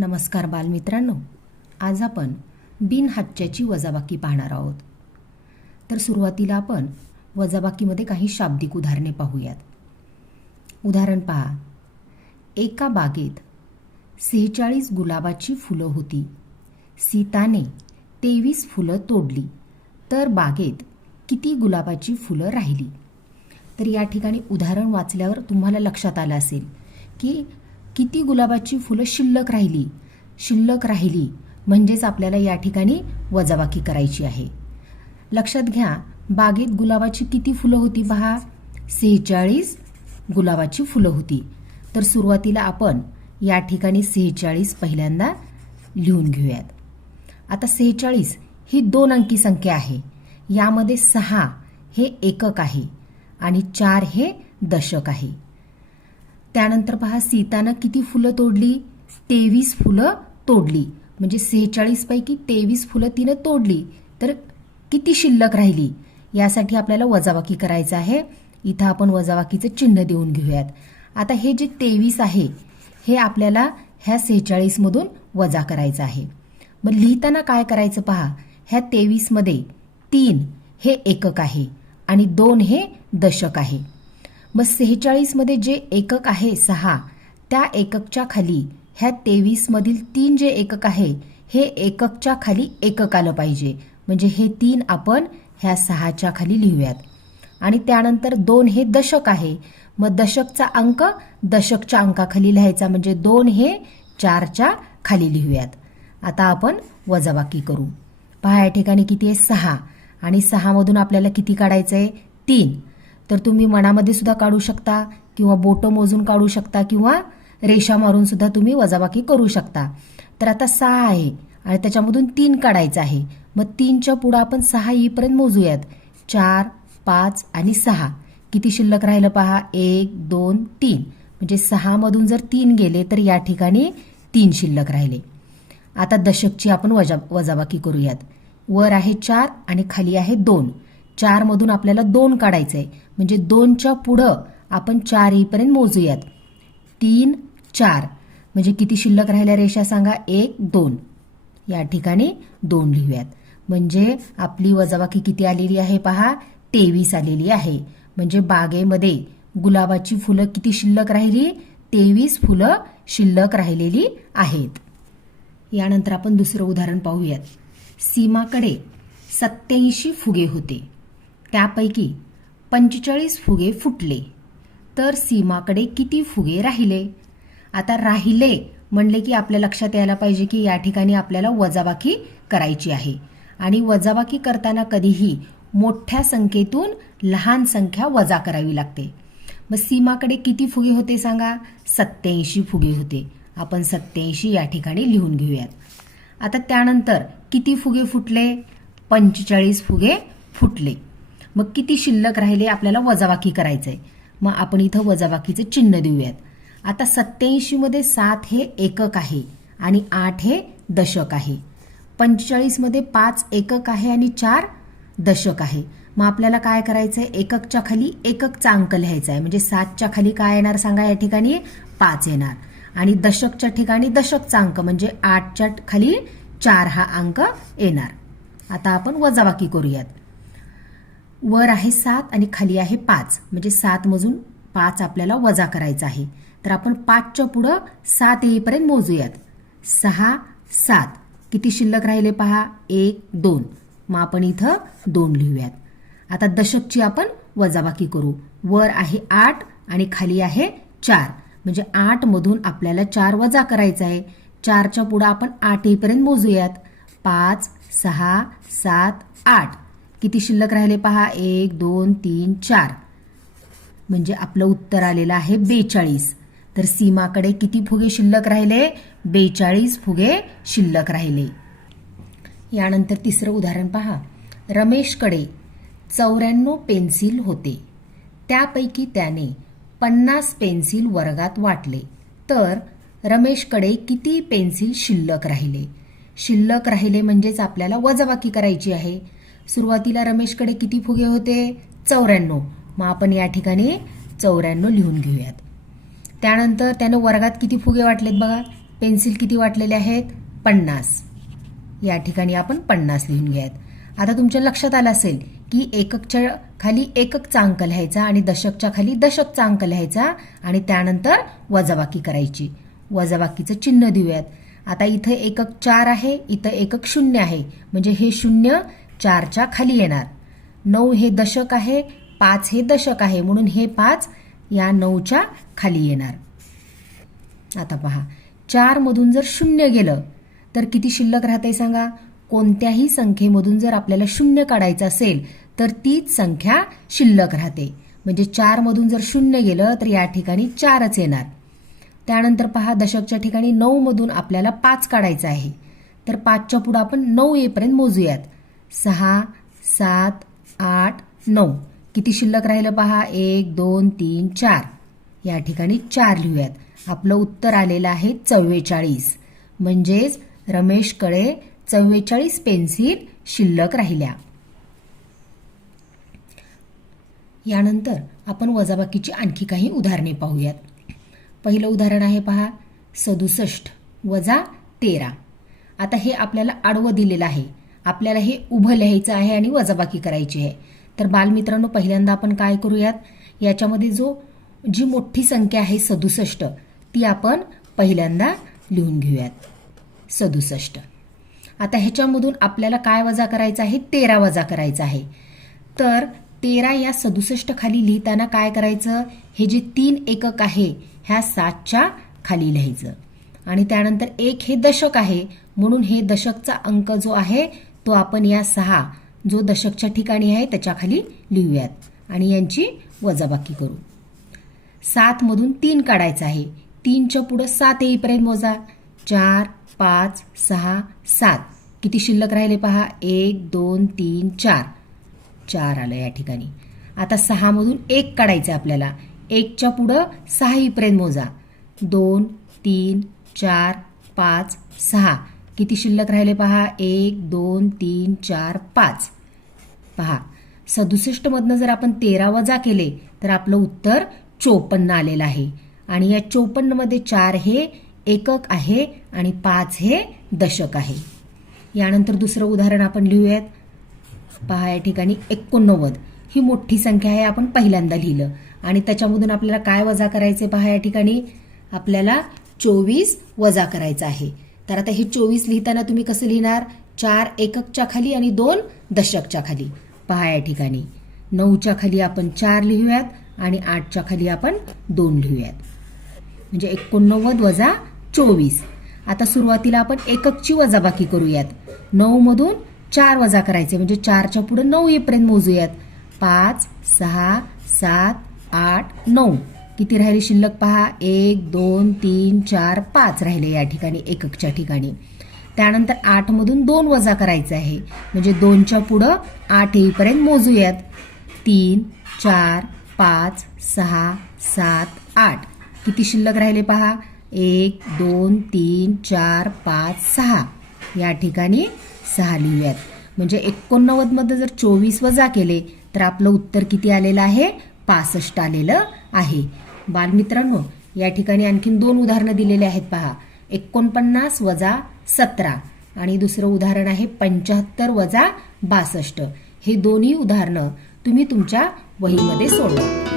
नमस्कार बालमित्रांनो आज आपण बिनहाच्याची वजाबाकी पाहणार आहोत. तर सुरुवातीला आपण वजाबाकीमध्ये काही शाब्दिक उदाहरणे पाहूयात. उदाहरण पहा. एका बागेत सेहेचाळीस गुलाबाची फुलं होती. सीताने तेवीस फुलं तोडली. तर बागेत किती गुलाबाची फुलं राहिली? तर या ठिकाणी उदाहरण वाचल्यावर तुम्हाला लक्षात आलं असेल की किती गुलाबाची फुलं शिल्लक राहिली? शिल्लक राहिली म्हणजेच आपल्याला या ठिकाणी वजाबाकी करायची आहे. लक्षात घ्या बागेत गुलाबाची किती फुलं होती पहा. सेहेचाळीस गुलाबाची फुलं होती. तर सुरुवातीला आपण या ठिकाणी सेहेचाळीस पहिल्यांदा लिहून घेऊयात. आता सेहेचाळीस ही दोन अंकी संख्या आहे. यामध्ये सहा हे एकक आहे आणि चार हे दशक आहे. त्यानंतर पहा सीतानं किती फुलं तोडली? तेवीस फुलं तोडली. म्हणजे सेहेचाळीसपैकी तेवीस फुलं तिनं तोडली. तर किती शिल्लक राहिली? यासाठी आपल्याला वजावाकी करायचं आहे. इथं आपण वजावाकीचं चिन्ह देऊन घेऊयात. आता हे जे तेवीस आहे हे आपल्याला ह्या सेहेचाळीसमधून वजा करायचं आहे. मग लिहिताना काय करायचं पहा? ह्या तेवीसमध्ये तीन हे एकक आहे आणि दोन हे दशक आहे. मग सेहेचाळीसमध्ये जे एकक आहे सहा त्या एककच्या खाली ह्या तेवीसमधील तीन जे एकक आहे हे एककच्या खाली एकक आलं पाहिजे. म्हणजे हे तीन आपण ह्या सहाच्या खाली लिहूयात. आणि त्यानंतर दोन हे दशक आहे. मग दशकचा अंक दशकच्या अंकाखाली लिहायचा. म्हणजे दोन हे चारच्या खाली लिहूयात. आता आपण वजाबाकी करू. पहा या ठिकाणी किती आहे? सहा. आणि सहामधून आपल्याला किती काढायचं आहे तीन. तर तुम्ही मनामध्ये सुद्धा काढू शकता किंवा बोटं मोजून काढू शकता किंवा रेषा मारून सुद्धा तुम्ही वजाबाकी करू शकता. तर आता सहा आहे आणि त्याच्यामधून तीन काढायचं आहे. मग तीनच्या पुढं आपण सहा येईपर्यंत मोजूयात. चार पाच आणि सहा. किती शिल्लक राहिलं पहा? एक दोन तीन. म्हणजे सहामधून जर तीन गेले तर या ठिकाणी तीन शिल्लक राहिले. आता दशकची आपण वजा वजाबाकी करूयात. वर आहे चार आणि खाली आहे दोन. चारमधून आपल्याला दोन काढायचं आहे म्हणजे दोनच्या पुढं आपण चार येईपर्यंत मोजूयात. तीन चार. म्हणजे किती शिल्लक राहिल्या रेषा सांगा. एक दोन. या ठिकाणी दोन लिहूयात. म्हणजे आपली वजाबाकी किती आलेली आहे पहा. तेवीस आलेली आहे. म्हणजे बागेमध्ये गुलाबाची फुलं किती शिल्लक राहिली? तेवीस फुलं शिल्लक राहिलेली आहेत. यानंतर आपण दुसरं उदाहरण पाहूयात. सीमाकडे सत्याऐंशी फुगे होते. त्यापैकी पंचेचाळीस फुगे फुटले. तर सीमाकडे किती फुगे राहिले? आता राहिले म्हणले की आपल्या लक्षात यायला पाहिजे की या ठिकाणी आपल्याला वजाबाकी करायची आहे. आणि वजाबाकी करताना कधीही मोठ्या संख्येतून लहान संख्या वजा करावी लागते. मग सीमाकडे किती फुगे होते सांगा? सत्याऐंशी फुगे होते. आपण सत्याऐंशी या ठिकाणी लिहून घेऊयात. आता त्यानंतर किती फुगे फुटले? पंचेचाळीस फुगे फुटले. मग किती शिल्लक राहिले आपल्याला वजावाकी करायचं आहे मग आपण इथं वजाबाकीचं चिन्ह देऊयात. आता सत्याऐंशीमध्ये सात हे एकक आहे आणि आठ हे दशक आहे. पंचेचाळीसमध्ये पाच एकक आहे आणि चार दशक आहे. मग आपल्याला काय करायचं आहे एककच्या खाली एककचा अंक लिहायचा आहे म्हणजे सातच्या खाली काय येणार सांगा? या ठिकाणी पाच येणार. आणि दशकच्या ठिकाणी दशकचा अंक म्हणजे आठच्या खाली चार हा अंक येणार. आता आपण वजावाकी करूयात. वर आहे सात आणि खाली आहे पाच. म्हणजे सात मजून पाच आपल्याला वजा करायचा आहे. तर आपण पाचच्या पुढं सात येईपर्यंत मोजूयात. सहा सात. किती शिल्लक राहिले पहा? एक दोन. मग आपण इथं दोन लिहूयात. आता दशकची आपण वजाबाकी करू. वर आहे आठ आणि खाली आहे चार. म्हणजे आठ मधून आपल्याला चार वजा करायचा आहे. चारच्या पुढं आपण आठ येईपर्यंत मोजूयात. पाच सहा सात आठ. किती शिल्लक राहिले पहा? एक दोन तीन चार. म्हणजे आपलं उत्तर आलेलं आहे बेचाळीस. तर सीमाकडे किती फुगे शिल्लक राहिले? बेचाळीस फुगे शिल्लक राहिले. यानंतर तिसरं उदाहरण पहा. रमेशकडे चौऱ्याण्णव पेन्सिल होते. त्यापैकी त्याने पन्नास पेन्सिल वर्गात वाटले. तर रमेशकडे किती पेन्सिल शिल्लक राहिले? शिल्लक राहिले म्हणजेच आपल्याला वजाबाकी करायची आहे. सुरुवातीला रमेशकडे किती फुगे होते? चौऱ्याण्णव. मग आपण या ठिकाणी चौऱ्याण्णव लिहून घेऊयात. त्यानंतर त्यानं वर्गात किती फुगे वाटलेत बघा? पेन्सिल किती वाटलेले आहेत? पन्नास. या ठिकाणी आपण पन्नास लिहून घ्यायत आता तुमच्या लक्षात आलं असेल की एककच्या खाली एककचा अंक लिहायचा आणि दशकच्या खाली दशकचा अंक लिहायचा आणि त्यानंतर वजाबाकी करायची. वजाबाकीचं चिन्ह देऊयात. आता इथं एकक चार आहे इथं एकक शून्य आहे. म्हणजे हे शून्य चारच्या खाली येणार. नऊ हे दशक आहे पाच हे दशक आहे म्हणून हे पाच या नऊच्या खाली येणार. आता पहा चारमधून जर शून्य गेलं तर किती शिल्लक राहते सांगा? कोणत्याही संख्येमधून जर आपल्याला शून्य काढायचं असेल तर तीच संख्या शिल्लक राहते. म्हणजे चारमधून जर शून्य गेलं तर या ठिकाणी चारच येणार. त्यानंतर पहा दशकच्या ठिकाणी नऊमधून आपल्याला पाच काढायचं आहे. तर पाचच्या पुढं आपण नऊ येपर्यंत मोजूयात. सहा सात आठ नऊ. किती शिल्लक राहिलं पहा? एक दोन तीन चार. या ठिकाणी चार लिहूयात. आपलं उत्तर आलेलं आहे चव्वेचाळीस. म्हणजेच रमेशकडे चव्वेचाळीस पेन्सिल शिल्लक राहिल्या. यानंतर आपण वजाबाकीची आणखी काही उदाहरणे पाहूयात. पहिलं उदाहरण आहे पहा. सदुसष्ट वजा तेरा. आता हे आपल्याला आडवं दिलेलं आहे. आपल्याला हे उभं लिहायचं आहे आणि वजाबाकी करायची आहे. तर बालमित्रांनो पहिल्यांदा आपण काय करूयात? याच्यामध्ये जो जी मोठी संख्या आहे सदुसष्ट ती आपण पहिल्यांदा लिहून घेऊयात. सदुसष्ट. आता ह्याच्यामधून आपल्याला काय वजा करायचं आहे? तेरा वजा करायचा आहे. तर तेरा या सदुसष्ट खाली लिहिताना काय करायचं? हे जे तीन एकक आहे ह्या सातच्या खाली लिहायचं. आणि त्यानंतर एक हे दशक आहे म्हणून हे दशकचा अंक जो आहे तो आपण या सहा जो दशकच्या ठिकाणी आहे त्याच्याखाली लिहूयात. आणि यांची वजाबाकी करू. सात मधून तीन काढायचं आहे. तीनच्या पुढं सात येईपर्यंत मोजा. चार पाच सहा सात. किती शिल्लक राहिले पहा? एक दोन तीन चार. चार आलं या ठिकाणी. आता सहामधून एक काढायचं आहे आपल्याला. एकच्या पुढं सहा येईपर्यंत मोजा. दोन तीन चार पाच सहा. किती शिल्लक राहिले पहा? एक दोन तीन चार पाच. पहा सदुसष्टमधनं जर आपण तेरा वजा केले तर आपलं उत्तर चोपन्न आलेलं आहे. आणि या चोपन्नमध्ये चार हे एकक आहे आणि पाच हे दशक आहे. यानंतर दुसरं उदाहरण आपण लिहूयात. पहा या ठिकाणी एकोणनव्वद. ही मोठी संख्या आहे आपण पहिल्यांदा लिहिलं. आणि त्याच्यामधून आपल्याला काय वजा करायचे पहा या ठिकाणी? आपल्याला चोवीस वजा करायचं आहे. तर आता हे चोवीस लिहिताना तुम्ही कसं लिहिणार? चार एककच्या खाली आणि दोन दशकच्या खाली. पहा या ठिकाणी. नऊच्या खाली आपण चार लिहूयात आणि आठच्या खाली आपण दोन लिहूयात. म्हणजे एकोणनव्वद वजा चोवीस. आता सुरुवातीला आपण एककची वजाबाकी करूयात. नऊमधून चार वजा करायचे म्हणजे चारच्या पुढे नऊ येपर्यंत मोजूयात. पाच सहा सात आठ नऊ. किती राहिली शिल्लक पहा? एक दोन तीन चार पाच राहिले या ठिकाणी एककच्या ठिकाणी. त्यानंतर आठमधून दोन वजा करायचं आहे. म्हणजे दोनच्या पुढं आठ येईपर्यंत मोजूयात. तीन चार पाच सहा सात आठ. किती शिल्लक राहिले पहा? एक दोन तीन चार पाच सहा. या ठिकाणी सहा लिहूयात. म्हणजे एकोणनव्वदमध्ये जर चोवीस वजा केले तर आपलं उत्तर किती आलेलं आहे? पासष्ट आलेलं आहे. बालमित्रांनो या ठिकाणी आणखीन दोन उदाहरणं दिलेले आहेत पहा. एकोणपन्नास वजा सतरा आणि दुसरं उदाहरण आहे पंच्याहत्तर वजा बासष्ट. हे दोन्ही उदाहरणं तुम्ही तुमच्या वहीमध्ये सोडवा.